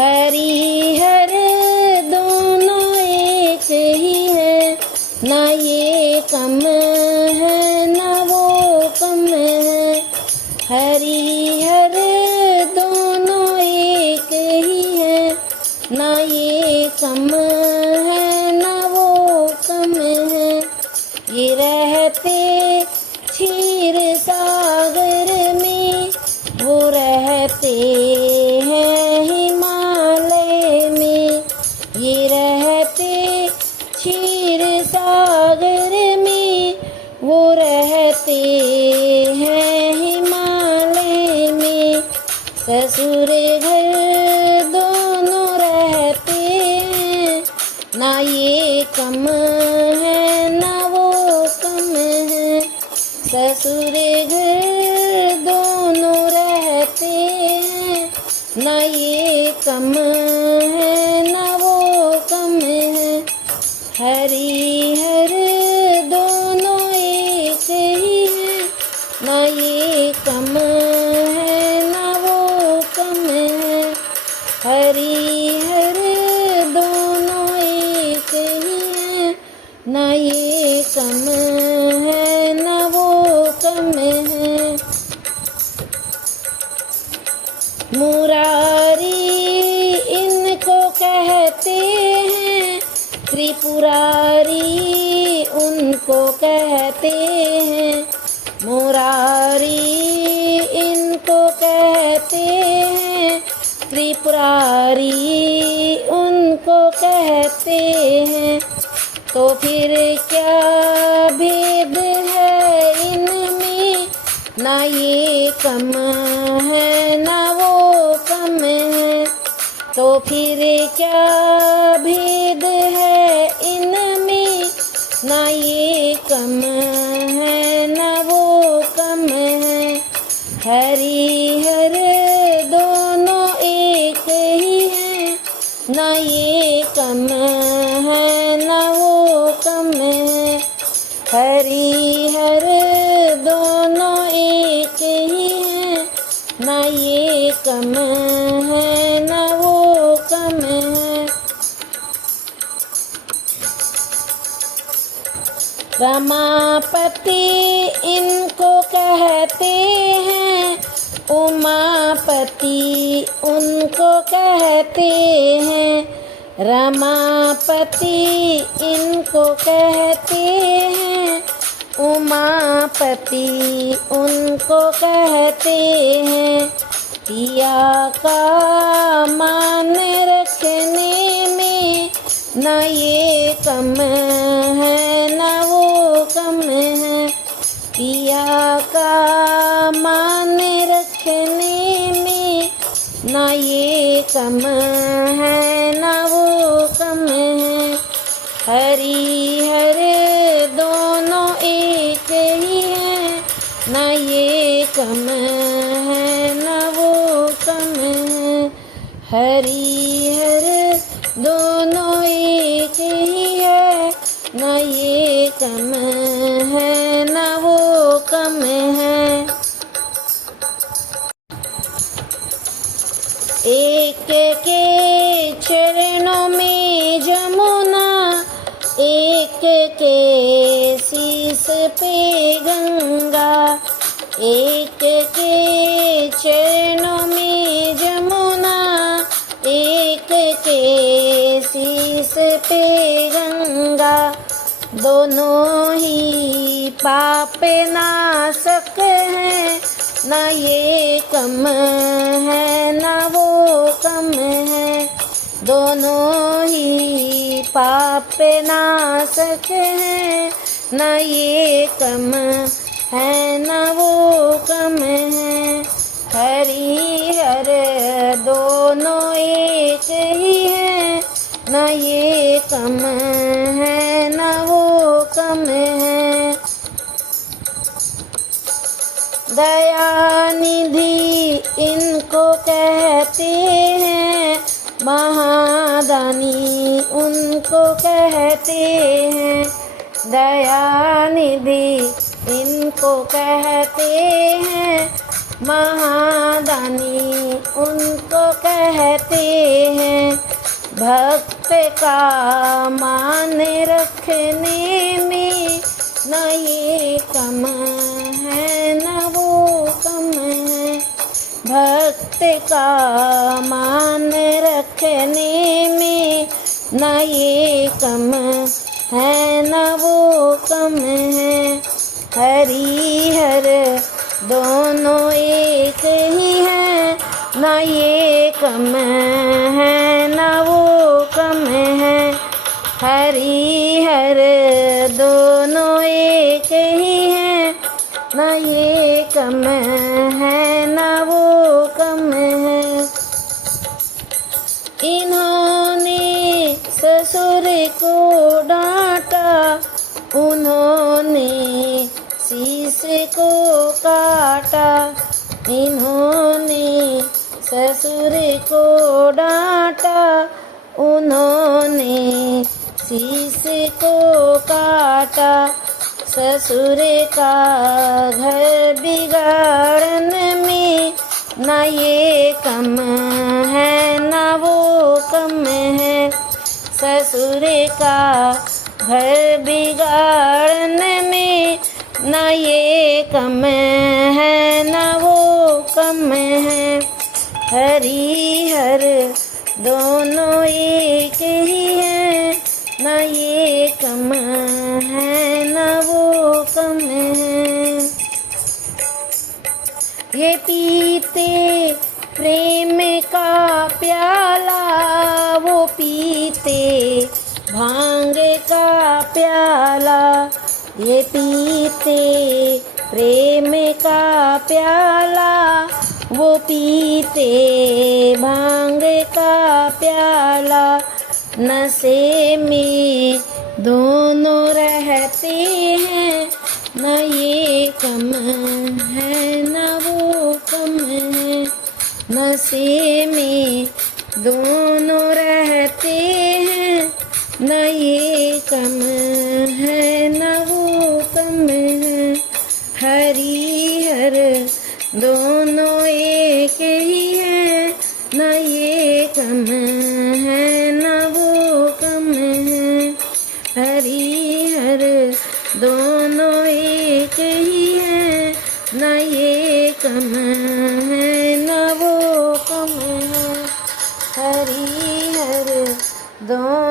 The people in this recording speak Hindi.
हरि हर दोनों एक ही है, ना ये कम है ना वो कम है। हरि हर दोनों एक ही है, ना ये कम है ना वो कम है। ये रहते क्षीर सागर में, वो रहते हैं हिमालय में। ये रहते क्षीर सागर में, वो रहते हैं हिमालय में। ससुर घर दोनों रहते हैं, ना ये कम है ना वो कम है। ससुर घर दोनों रहते हैं, ना ये कम है ना वो कम है। हरि हर दोनों एक ही है, ना ये कम है ना वो कम है। हरि हर दोनों एक ही है, ना ये कम है ना वो कम है। मुरारी इनको कहते हैं, त्रिपुरारी उनको कहते हैं। मुरारी इनको कहते हैं, त्रिपुरारी उनको कहते हैं। तो फिर क्या भेद है इनमें, ना ये कम है ना वो कम है। तो फिर क्या भेद है इनमें, ना ये कम है ना वो कम है। हरि हर दोनों एक ही है, ना ये कम है ना वो कम है। हरि हर दोनों एक ही है, ना ये कम है ना वो कम है। रमापति इनको कहते हैं, उमापति उनको कहते हैं। रमापति इनको कहते हैं, उमापति उनको कहते हैं। पिया का मान रखने में, ना ये कम है ना वो कम है। पिया का मान रखने में, ना ये कम है ना वो कम है। हरि हर दोनों एक ही है, ना ये कम है ना वो कम है। हरि हर दोनों एक ही है, ना ये कम है ना वो कम है। एक के चरणों में जमुना, एक के शीस पे गंगा। एक के चरणों में जमुना, एक के शीस पे गंगा। दोनों ही पाप नाशक हैं, ना ये कम है ना वो कम है। दोनों ही पाप नाशक हैं, ना ये कम है ना वो कम है। हरि हर दोनों एक ही है, ना ये कम है ना वो कम है। दयानिधि इनको कहते हैं, महादानी उनको कहते हैं। दयानिधि इनको कहते हैं, महादानी उनको कहते हैं। भक्त का मान रखने में न ये कम है न वो कम है। भक्त का मान रखने में न ये कम है न वो कम है। हरि हर दोनों एक ही हैं, न ये कम है न वो कम है। हरि हर दोनों एक ही हैं, न ये कम है न वो कम है। इन्होंने ससुर को डांटा, उन्होंने शीश को काटा। इन्होंने ससुर को डांटा, उन्होंने शीश को काटा। ससुर का घर बिगाड़ने में न ये कम है न वो कम है। ससुर का घर बिगाड़ने में न ये कम है न वो कम है। हरि हर दोनों एक ही हैं, न ये कम है न वो कम है। ये पीते प्रेम का प्याला, वो पीते भांग का प्याला। ये पीते प्रेम का प्याला, वो पीते भांग का प्याला। नशे में दोनों रहते हैं, न ये कम है न वो कम है। नशे में दोनों रहते हैं, न ये कम है न वो कम है। हरि हर दोनों एक ही हैं, न ये कम है न वो कम है। हरि हर दोनों एक ही हैं, न ये कम है न वो कम है। हरि हर दोनों